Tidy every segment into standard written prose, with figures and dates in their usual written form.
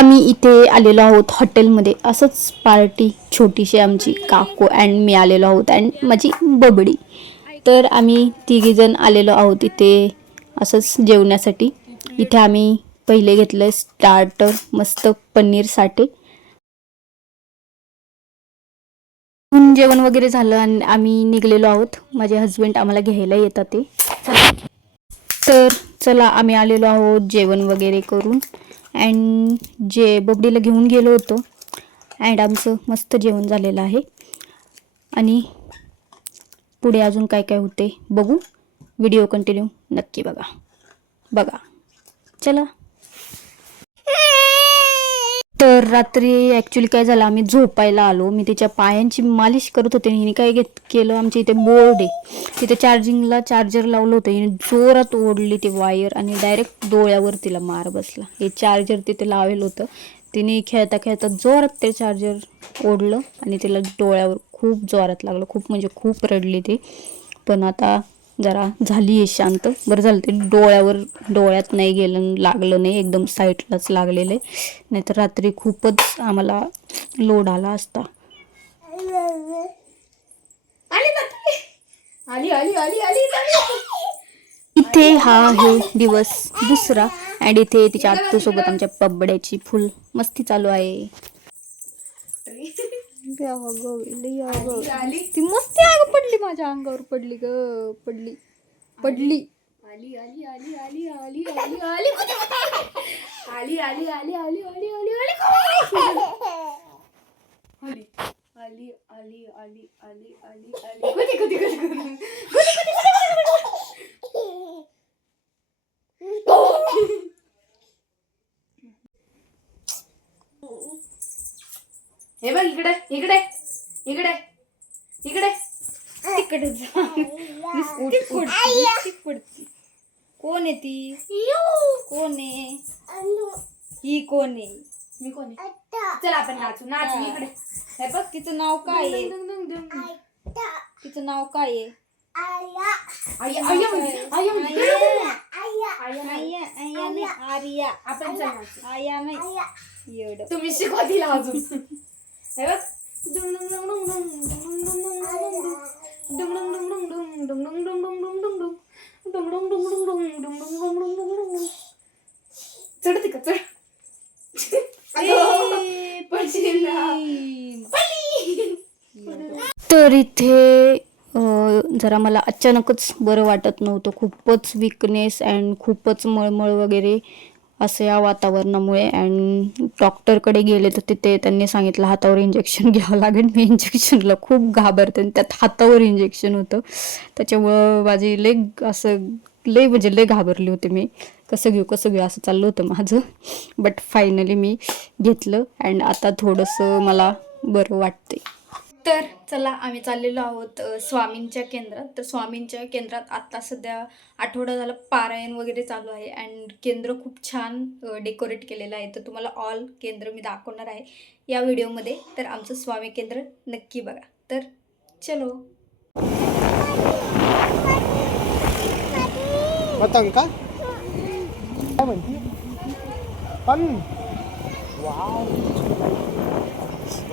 आम्ही इथे आलेलो आहोत हॉटेलमध्ये, असंच पार्टी छोटीशी आमची काकू अँड मी आलेलो आहोत अँड माझी बबडी. तर आम्ही तिघीजण आलेलो आहोत इथे असंच जेवण्यासाठी. इथे आम्ही पहिले घेतलं स्टार्टर, मस्त पनीर साठे. जेवण वगैरे झालं आणि आम्ही निघलेलो आहोत. माझे हस्बंड आम्हाला घ्यायला येतात ते. तर चला आम्ही आलेलो आहोत जेवण वगैरे करून अँड जे बबडीला घेऊन गेलो होतो अँड आमचं मस्त जेवण झालेलं आहे. आणि पुढे अजून काय काय होते बघू. व्हिडिओ कंटिन्यू नक्की बघा. चला. तर रात्री ॲक्च्युली काय झालं, आम्ही झोपायला आलो. मी तिच्या पायांची मालिश करत होते. हिने काय केलं, आमच्या इथे बोर्ड आहे, तिथे चार्जिंगला चार्जर लावलं होतं. हिने जोरात ओढली ती वायर आणि डायरेक्ट डोळ्यावर तिला मार बसला. हे चार्जर तिथे लावलेलं होतं. तिने खेळता खेळता जोरात ते चार्जर ओढलं आणि तिला डोळ्यावर खूप जोरात लागलं. खूप म्हणजे खूप रडली ती. पण आता जरा झाली आहे शांत. बरं झालं ते डोळ्यात नाही गेलं, लागलं नाही, एकदम साईडलाच लागलेलं आहे. नाहीतर रात्री खूपच आम्हाला लोड आला असता. इथे हा आहे दिवस दुसरा अँड इथे तिच्या आत्तूसोबत आमच्या पबड्याची फुल मस्ती चालू आहे. ती मस्ती अगं पडली, माझ्या अंगावर पडली ग, पडली. आली आली आली आली आली आली आली आली आली आली आली आली आली आली आली आली आली आली आली कधी कधी कधी हे बघ इकडे इकडे इकडे इकडे तिकडे जा. कोण आहे ती? कोण आहे ही? कोण आहे? मी कोण आहे? चल आपण नाचू नाच. इकडे हे बघ, तिचं नाव काय आहे? तिचं नाव काय आहे? आर्या. आपण चल नाचू. आया नाही एवढं तुम्ही शिकवा तिला अजून. हे बघ, चढते का? चढ. तर इथे जरा मला अचानकच बरं वाटत नव्हतं. खूपच विकनेस अँड खूपच मळमळ वगैरे असं या वातावरणामुळे. अँड डॉक्टरकडे गेले तर तिथे त्यांनी सांगितलं हातावर इंजेक्शन घ्यावं लागेल. मी इंजेक्शनला खूप घाबरते आणि त्यात हातावर इंजेक्शन होतं. त्याच्यामुळं माझी लय म्हणजे लय घाबरली होते मी. कसं घेऊ असं चाललं होतं माझं. बट फायनली मी घेतलं अँड आता थोडंसं मला बरं वाटते. तर चला आम्ही चाललेलो आहोत स्वामींच्या केंद्रात. तर स्वामींच्या केंद्रात आत्ता सध्या आठवडा झाला पारायण वगैरे चालू आहे अँड केंद्र खूप छान डेकोरेट केलेलं आहे. तर तुम्हाला ऑल केंद्र मी दाखवणार आहे या व्हिडिओमध्ये. तर आमचं स्वामी केंद्र नक्की बघा. तर चलो. पतंग का? काय म्हणते? पण वाव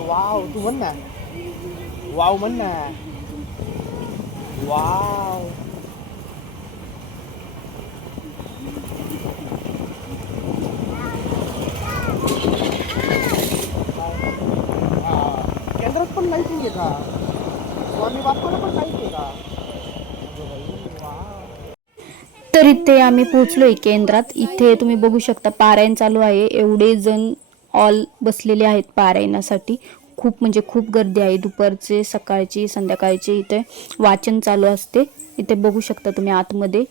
वाव, तू म्हण ना वाव, म्हण ना वाव. केंद्रात पण लाईटिंग आहे का? स्वामी बाप्पाला पण लाईट आहे का? तर इथे आम्ही पोहोचलोय केंद्रात. इथे तुम्ही बघू शकता पारायण चालू आहे. एवढे जण ऑल बसलेले आहेत पारायणासाठी. खूप म्हणजे खूप गर्दी आहे. दुपारचे, सकाळची, संध्याकाळची इथे वाचन चालू असते. इथे बघू शकता तुम्ही आतमध्ये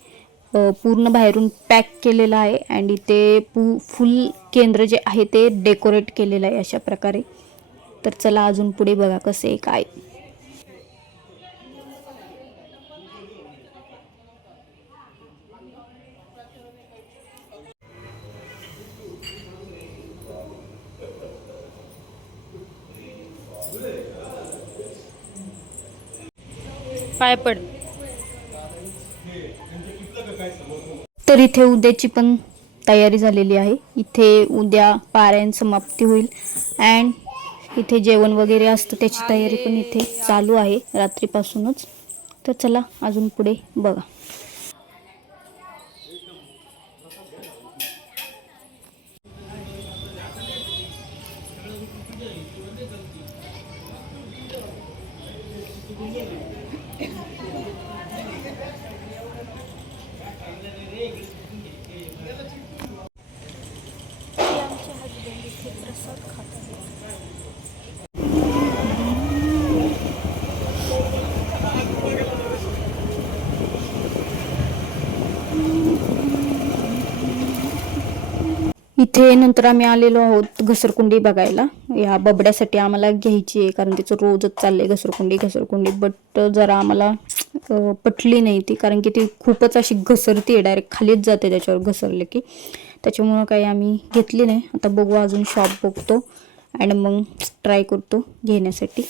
पूर्ण बाहेरून पॅक केलेलं आहे अँड इथे फुल केंद्र जे आहे ते डेकोरेट केलेलं आहे अशा प्रकारे. तर चला अजून पुढे बघा कसे आहे काय. पाय पड. तर इथे उद्याची पण तयारी झालेली आहे. इथे उद्या पारायण समाप्ती होईल अँड इथे जेवण वगैरे असतं, त्याची तयारी पण इथे चालू आहे रात्रीपासूनच. तर चला अजून पुढे बघा. इथे नंतर आम्ही आलेलो आहोत घसरकुंडी बघायला. या बबड्यासाठी आम्हाला घ्यायची आहे, कारण तिचं रोजच चाललंय घसरकुंडी. बट जरा आम्हाला पटली नाही ती, कारण की ती खूपच अशी घसरती आहे, डायरेक्ट खालीच जाते त्याच्यावर घसरले की. त्याच्यामुळं काही आम्ही घेतली नाही. आता बघू, अजून शॉप बघतो आणि मग ट्राय करतो घेण्यासाठी.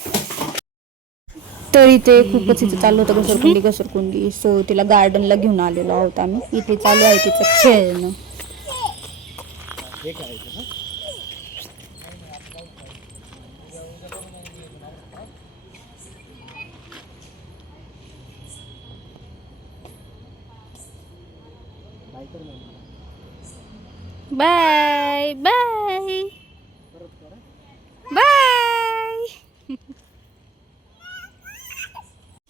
तर इथे खूपच इथे चालू होतं घसरकुंडी. सो तिला गार्डनला घेऊन आलेलो आहोत आम्ही. इथे चालू आहे तिचं खेळणं. हे करायचं ना. नाहीतर नाही मला. बाय बाय परत करा. बाय.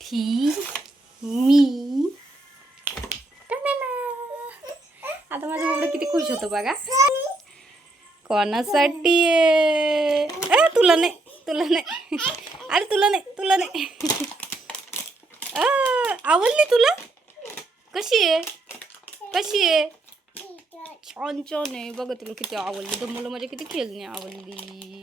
ही मी. आता माझा मुलगा किती खुश होतो बघा. कोणासाठी आहे? तुला नाही, तुला नाही. अरे तुला नाही, तुला नाही. आवडली तुला? कशी आहे? कशी आहे? छान छान आहे बघा. तुला किती आवडली. तर मुलं माझ्या किती खेळणी आवडली.